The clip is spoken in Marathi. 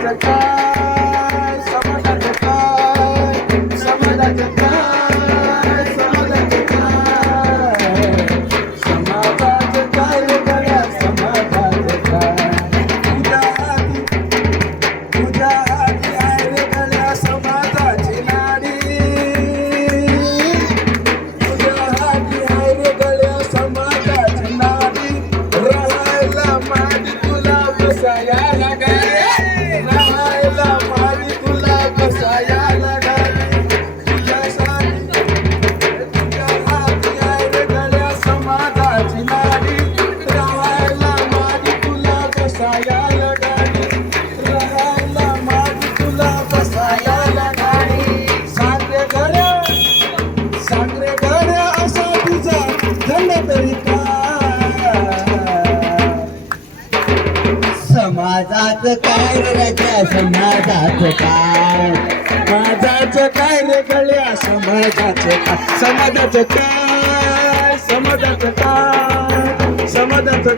Tchau, é tchau. समाजाचं काय रे राजा काय? समाजाच काय रे गड्या समाजाचं काय? समाजाच काय? समाजाच काय? समाजाच